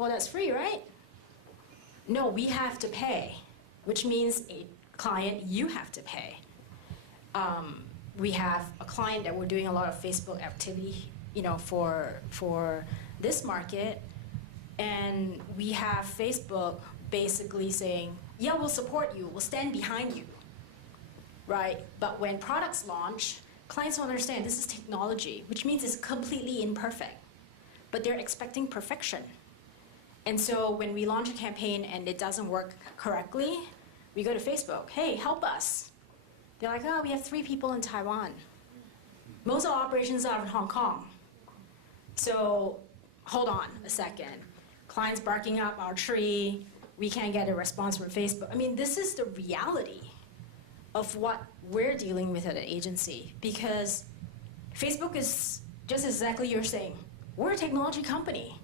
Well, that's free, right? No, we have to pay, which means a client, you have to pay. We have a client that we're doing a lot of Facebook activity, for this market, and we have Facebook basically saying, yeah, we'll support you, we'll stand behind you, right? But when products launch, clients don't understand this is technology, which means it's completely imperfect, but they're expecting perfection. And so when we launch a campaign and it doesn't work correctly, we go to Facebook, hey, help us. They're like, oh, we have 3 people in Taiwan. Most of our operations are in Hong Kong. So hold on a second. Clients barking up our tree, we can't get a response from Facebook. I mean, this is the reality of what we're dealing with at an agency, because Facebook is just exactly you're saying. We're a technology company.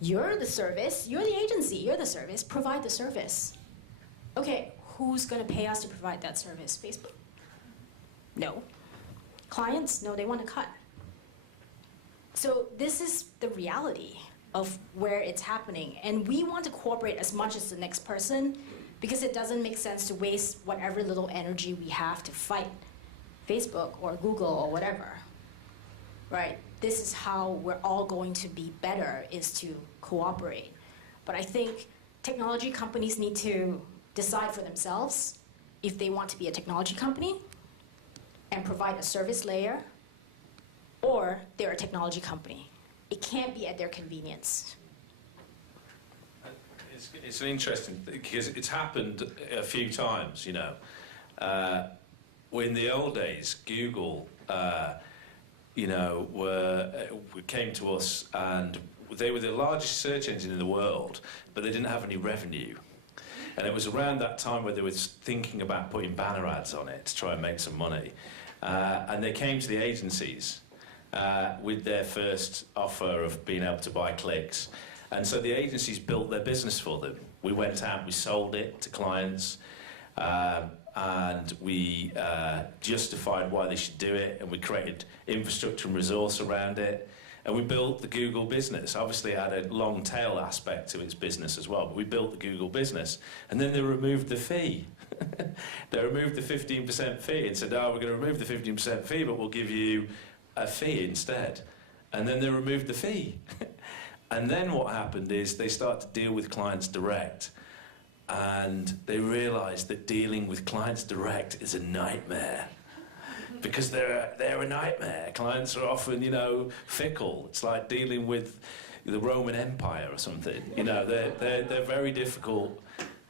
You're the service, you're the agency, you're the service, provide the service. Okay, who's going to pay us to provide that service? Facebook? No. Clients? No, they want to cut. So this is the reality of where it's happening. And we want to cooperate as much as the next person, because it doesn't make sense to waste whatever little energy we have to fight Facebook or Google or whatever. Right? This is how we're all going to be better, is to cooperate. But I think technology companies need to decide for themselves if they want to be a technology company and provide a service layer, or they're a technology company. It can't be at their convenience. It's an interesting, because it's happened a few times, in the old days, Google, came to us, and they were the largest search engine in the world, but they didn't have any revenue. And it was around that time where they were thinking about putting banner ads on it to try and make some money. And they came to the agencies with their first offer of being able to buy clicks. And so the agencies built their business for them. We went out, we sold it to clients, and we justified why they should do it, and we created infrastructure and resource around it, and we built the Google business. Obviously it had a long tail aspect to its business as well, but we built the Google business. And then they removed the fee. They removed the 15% fee and said, oh, we're going to remove the 15% fee, but we'll give you a fee instead. And then they removed the fee. And then what happened is they started to deal with clients direct, and they realized that dealing with clients direct is a nightmare, because they're a nightmare. Clients are often, fickle. It's like dealing with the Roman Empire or something. They're very difficult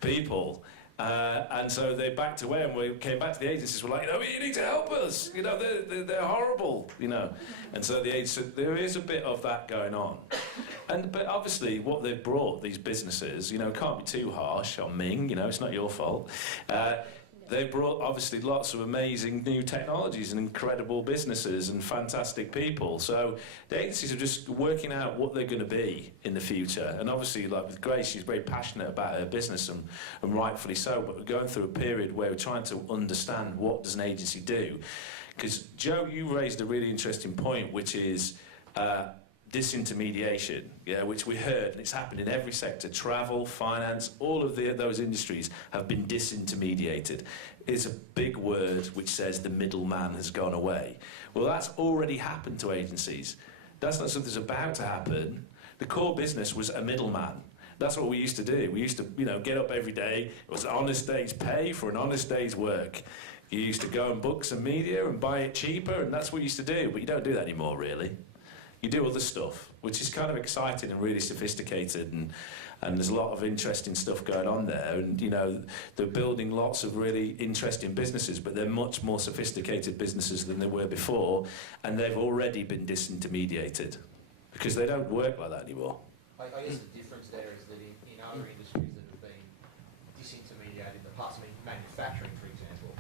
people. And so they backed away, and we came back to the agencies. We're like, you need to help us. They're horrible. And so the agency, there is a bit of that going on. But obviously, what they've brought, these businesses, can't be too harsh on Ming. It's not your fault. They brought, obviously, lots of amazing new technologies and incredible businesses and fantastic people. So the agencies are just working out what they're going to be in the future. And obviously, like with Grace, she's very passionate about her business, and rightfully so. But we're going through a period where we're trying to understand, what does an agency do? Because, Joe, you raised a really interesting point, which is disintermediation, which we heard, and it's happened in every sector. Travel, finance, all of those industries have been disintermediated. It's a big word which says the middleman has gone away. Well, that's already happened to agencies. That's not something that's about to happen. The core business was a middleman. That's what we used to do. We used to, get up every day. It was an honest day's pay for an honest day's work. You used to go and book some media and buy it cheaper, and that's what you used to do. But you don't do that anymore, really. You do other stuff, which is kind of exciting and really sophisticated, and there's a lot of interesting stuff going on there. And they're building lots of really interesting businesses, but they're much more sophisticated businesses than they were before, and they've already been disintermediated because they don't work like that anymore. I guess the difference there is that in other industries that have been disintermediated in the past, manufacturing, for example,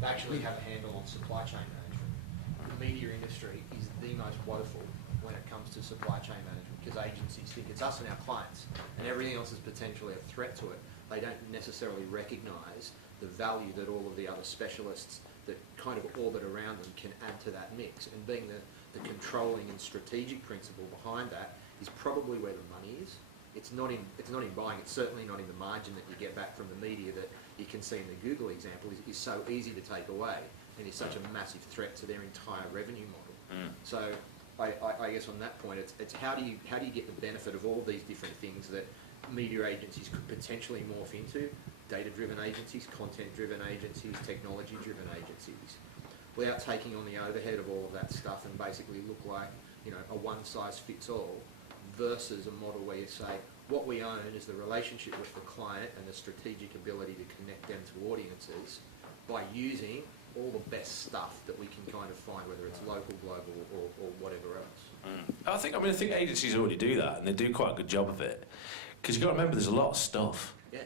they actually have a handle on supply chain management. The media industry is the most woeful when it comes to supply chain management, because agencies think it's us and our clients, and everything else is potentially a threat to it. They don't necessarily recognise the value that all of the other specialists that kind of orbit around them can add to that mix. And being the controlling and strategic principle behind that is probably where the money is. it's not in buying. It's certainly not in the margin that you get back from the media that you can see in the Google example is so easy to take away and is such a massive threat to their entire revenue model. So I guess on that point, it's how do you get the benefit of all these different things that media agencies could potentially morph into, data-driven agencies, content-driven agencies, technology-driven agencies, without taking on the overhead of all of that stuff and basically look like, you know, a one-size-fits-all versus a model where you say, what we own is the relationship with the client and the strategic ability to connect them to audiences by using all the best stuff that we can kind of find, whether it's local, global, or whatever else. I think agencies already do that, and they do quite a good job of it. Because you've got to remember, there's a lot of stuff. Yeah.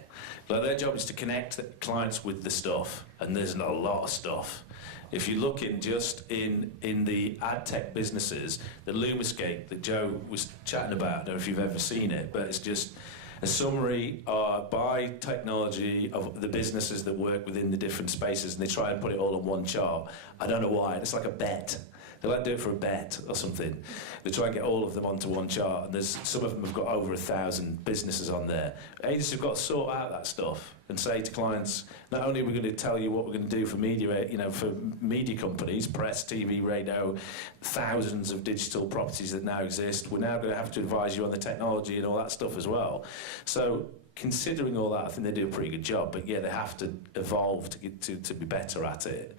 Like, their job is to connect the clients with the stuff, and there's not a lot of stuff. If you look in just in the ad tech businesses, the Lumascape that Joe was chatting about, I don't know if you've ever seen it, but it's just a summary by technology of the businesses that work within the different spaces, and they try and put it all on one chart. I don't know why, it's like a bet. They like to do it for a bet or something. They try and get all of them onto one chart, and there's some of them have got over 1,000 businesses on there. Agencies have got to sort out that stuff and say to clients, not only are we going to tell you what we're going to do for media, you know, for media companies, press, TV, radio, thousands of digital properties that now exist, we're now going to have to advise you on the technology and all that stuff as well. So considering all that, I think they do a pretty good job, but yeah, they have to evolve to be better at it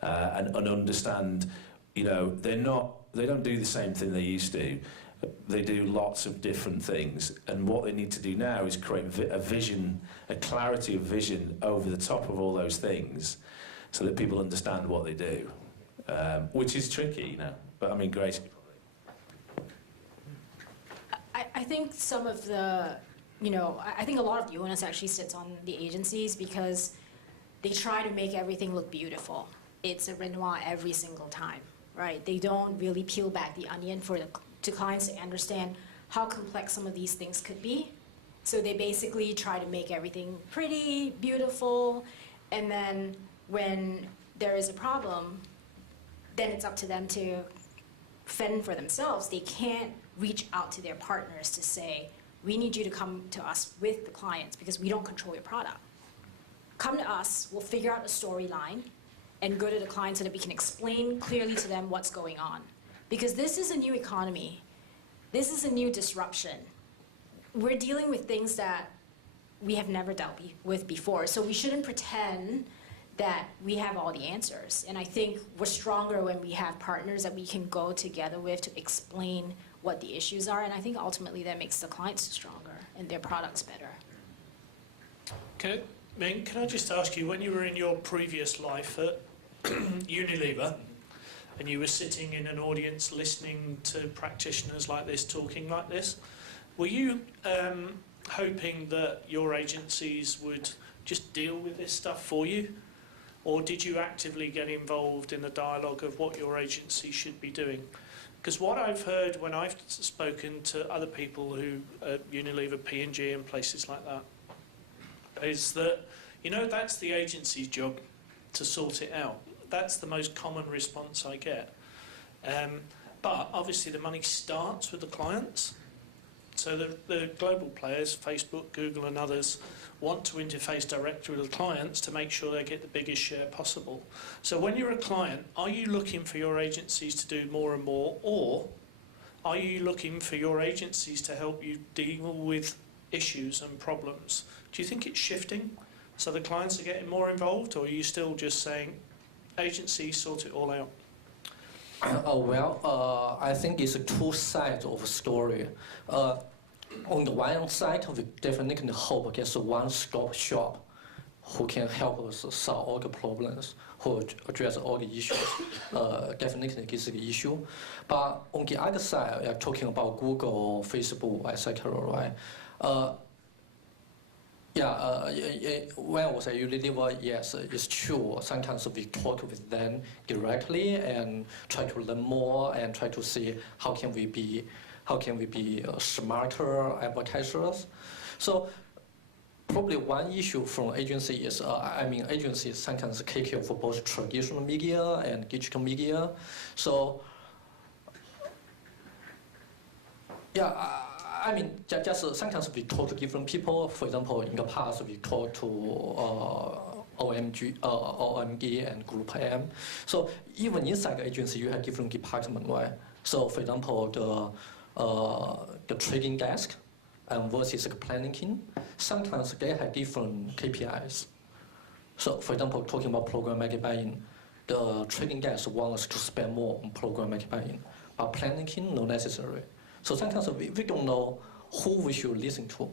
and understand. You know, they don't do the same thing they used to. They do lots of different things, and what they need to do now is create a vision, a clarity of vision over the top of all those things, so that people understand what they do, which is tricky, you know. But I mean, Grace. I think some of the, you know, I think a lot of the onus actually sits on the agencies because they try to make everything look beautiful. It's a Renoir every single time. Right? They don't really peel back the onion to clients to understand how complex some of these things could be. So they basically try to make everything pretty, beautiful, and then when there is a problem, then it's up to them to fend for themselves. They can't reach out to their partners to say, we need you to come to us with the clients because we don't control your product. Come to us, we'll figure out a storyline, and go to the client so that we can explain clearly to them what's going on. Because this is a new economy. This is a new disruption. We're dealing with things that we have never dealt with before. So we shouldn't pretend that we have all the answers. And I think we're stronger when we have partners that we can go together with to explain what the issues are. And I think ultimately that makes the clients stronger and their products better. Okay. Ming, can I just ask you, when you were in your previous life at Unilever, and you were sitting in an audience listening to practitioners like this talking like this, were you hoping that your agencies would just deal with this stuff for you? Or did you actively get involved in the dialogue of what your agency should be doing? Because what I've heard when I've spoken to other people who Unilever, P&G and places like that, is that, you know, that's the agency's job to sort it out. That's the most common response I get. But obviously the money starts with the clients. So the global players, Facebook, Google and others, want to interface directly with the clients to make sure they get the biggest share possible. So when you're a client, are you looking for your agencies to do more and more, or are you looking for your agencies to help you deal with issues and problems? Do you think it's shifting? So the clients are getting more involved, or are you still just saying, agencies sort it all out? I think it's two sides of a story. On the one side, we definitely hope there's a one-stop shop who can help us solve all the problems, who address all the issues. Definitely is the issue. But on the other side, we are talking about Google, Facebook, etc. Right? When I was at Unilever, yes, it's true. Sometimes we talk with them directly and try to learn more and try to see how can we be smarter advertisers. So probably one issue from agency is, agencies sometimes cater for both traditional media and digital media. So I mean, just sometimes we talk to different people. For example, in the past, we talked to OMG and Group M. So even inside the agency, you have different departments, right? So for example, the trading desk and versus the planning team, sometimes they have different KPIs. So for example, talking about programmatic buying, the trading desk wants to spend more on programmatic buying, but planning team not necessary. So sometimes we don't know who we should listen to.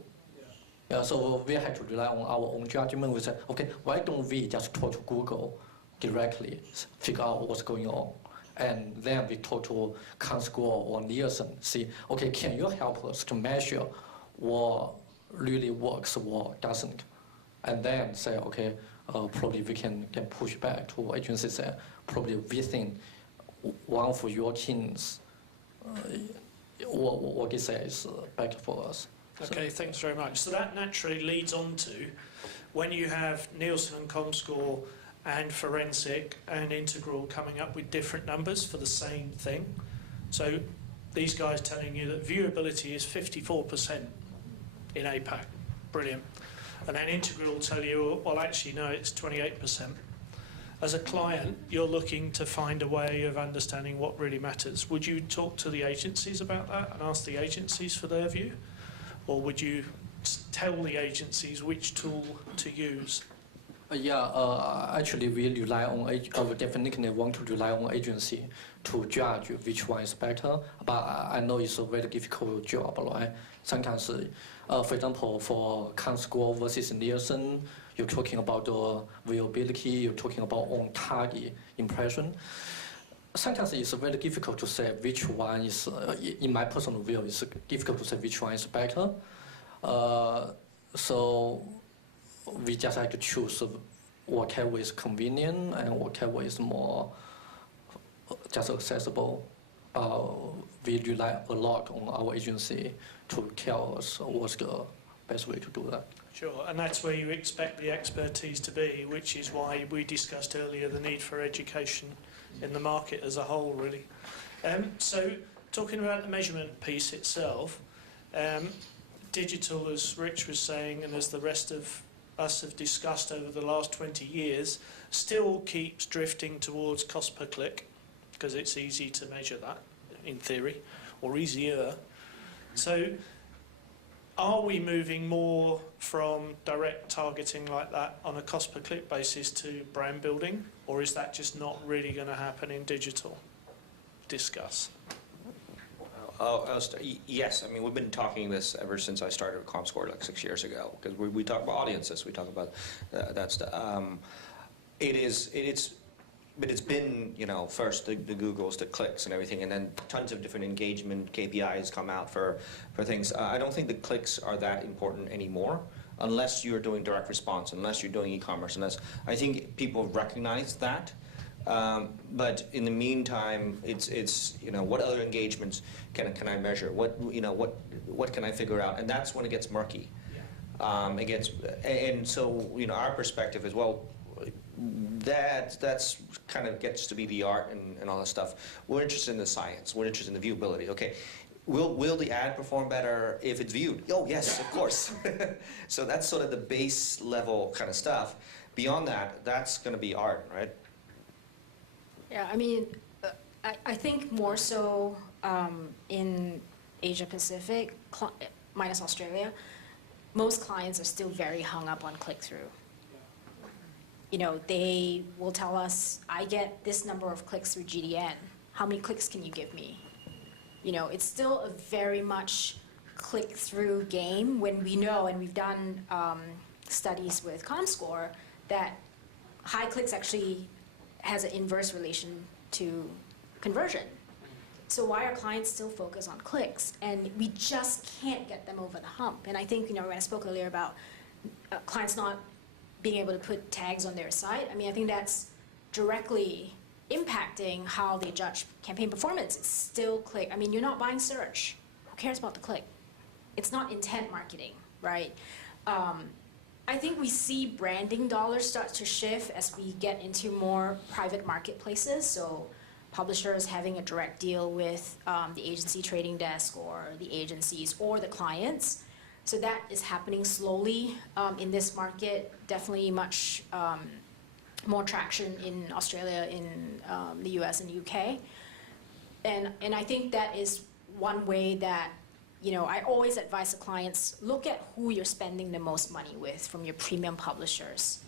Yeah, so we have to rely on our own judgment. We say, okay, why don't we just talk to Google directly, figure out what's going on? And then we talk to ComScore or Nielsen, see, okay, can you help us to measure what really works, what doesn't? And then say, okay, probably we can push back to agencies that probably we think one for your teams, what they say is better for us. Okay, thanks very much. So that naturally leads on to when you have Nielsen and ComScore and Forensic and Integral coming up with different numbers for the same thing. So these guys telling you that viewability is 54% in APAC. Brilliant. And then Integral will tell you, well, actually, no, it's 28%. As a client, you're looking to find a way of understanding what really matters. Would you talk to the agencies about that and ask the agencies for their view? Or would you tell the agencies which tool to use? Actually, we rely on we definitely want to rely on agency to judge which one is better. But I know it's a very difficult job, right? Sometimes, for example, for ComScore versus Nielsen, you're talking about the viewability, you're talking about on-target impression. Sometimes it's very difficult to say which one is, in my personal view, it's difficult to say which one is better. So we just have to choose whatever is convenient and whatever is more just accessible. We rely a lot on our agency to tell us what's the best way to do that. Sure, and that's where you expect the expertise to be, which is why we discussed earlier the need for education in the market as a whole, really. So, talking about the measurement piece itself, digital, as Rich was saying, and as the rest of us have discussed over the last 20 years, still keeps drifting towards cost per click, because it's easy to measure that, in theory, or easier. So, are we moving more from direct targeting like that on a cost per click basis to brand building, or is that just not really going to happen in digital? Discuss. Yes, I mean, we've been talking this ever since I started with ComScore like 6 years ago, because we talk about audiences, we talk about that stuff. But it's been, you know, first the Googles, the clicks and everything, and then tons of different engagement KPIs come out for things. I don't think the clicks are that important anymore, unless you're doing direct response, unless you're doing e-commerce, unless, I think people recognize that. But in the meantime, it's you know, what other engagements can I measure? What can I figure out? And that's when it gets murky. It gets, and so, you know, our perspective is, well, that's kind of gets to be the art and all that stuff. We're interested in the science. We're interested in the viewability. Okay, will the ad perform better if it's viewed? Oh yes, of course. So that's sort of the base level kind of stuff. Beyond that, that's going to be art, right? Yeah, I mean, I think more so in Asia Pacific, minus Australia, most clients are still very hung up on click-through. You know, they will tell us, I get this number of clicks through GDN. How many clicks can you give me? You know, it's still a very much click-through game when we know, and we've done studies with ComScore, that high clicks actually has an inverse relation to conversion. So why are clients still focused on clicks? And we just can't get them over the hump. And I think, you know, when I spoke earlier about clients not being able to put tags on their site, I mean, I think that's directly impacting how they judge campaign performance. It's still click. I mean, you're not buying search. Who cares about the click? It's not intent marketing, right? I think we see branding dollars start to shift as we get into more private marketplaces. So publishers having a direct deal with the agency trading desk or the agencies or the clients. So that is happening slowly in this market, definitely much more traction in Australia, in the US and UK. And I think that is one way that, you know, I always advise the clients, look at who you're spending the most money with from your premium publishers.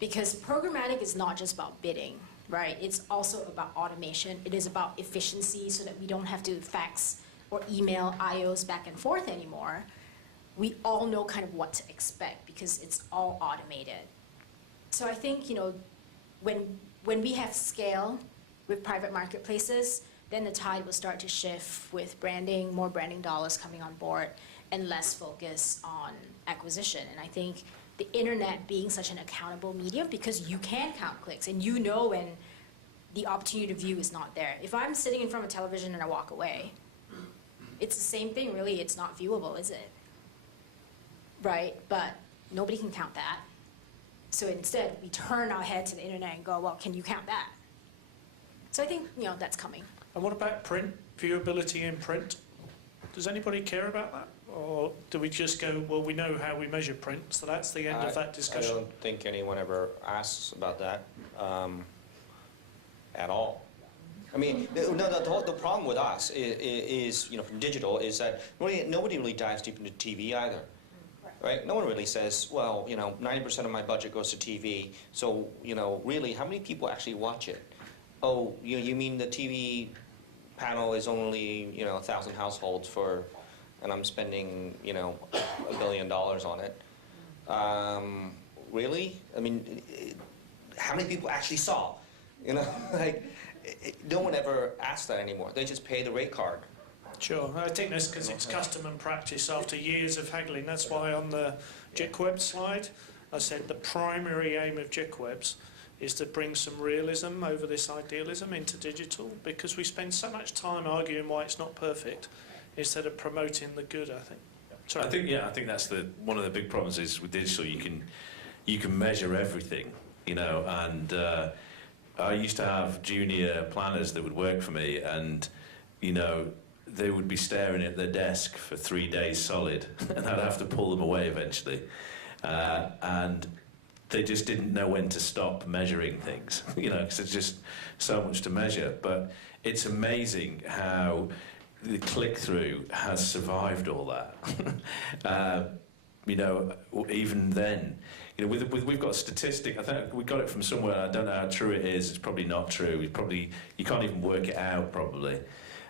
Because programmatic is not just about bidding, right? It's also about automation. It is about efficiency so that we don't have to fax or email IOs back and forth anymore. We all know kind of what to expect because it's all automated. So I think, you know, when we have scale with private marketplaces, then the tide will start to shift with branding, more branding dollars coming on board, and less focus on acquisition. And I think the internet being such an accountable medium, because you can count clicks and you know when the opportunity to view is not there. If I'm sitting in front of a television and I walk away, it's the same thing, really. It's not viewable, is it? Right? But nobody can count that. So instead, we turn our head to the internet and go, well, can you count that? So I think, you know, that's coming. And what about print, viewability in print? Does anybody care about that? Or do we just go, well, we know how we measure print, so that's the end of that discussion? I don't think anyone ever asks about that at all. I mean, the problem with us is, you know, from digital, is that nobody really dives deep into TV either. Right? No one really says, well, you know, 90% of my budget goes to TV, so, you know, really, how many people actually watch it? Oh, you mean the TV panel is only, you know, 1,000 households for, and I'm spending, you know, $1 billion on it. Really? I mean, how many people actually saw? You know, like, no one ever asks that anymore. They just pay the rate card. Sure, I think that's because it's custom and practice after years of haggling. That's why on the JICWeb slide, I said the primary aim of JICWebs is to bring some realism over this idealism into digital, because we spend so much time arguing why it's not perfect instead of promoting the good, I think. Sorry. I think that's one of the big problems is with digital, you can measure everything, you know, and I used to have junior planners that would work for me, and, you know, they would be staring at their desk for 3 days solid, and I'd have to pull them away eventually. And they just didn't know when to stop measuring things, you know, because there's just so much to measure. But it's amazing how the click-through has survived all that. You know, even then, you know, we've got a statistic. I think we got it from somewhere. I don't know how true it is. It's probably not true. You can't even work it out probably.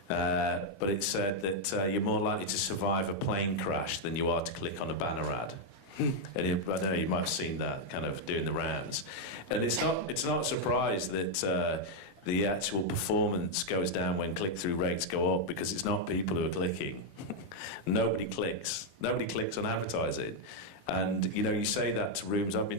But it said that you're more likely to survive a plane crash than you are to click on a banner ad. And I don't know, you might have seen that kind of doing the rounds. And it's not a surprise that the actual performance goes down when click-through rates go up, because it's not people who are clicking. Nobody clicks on advertising. And, you know, you say that to rooms. I've been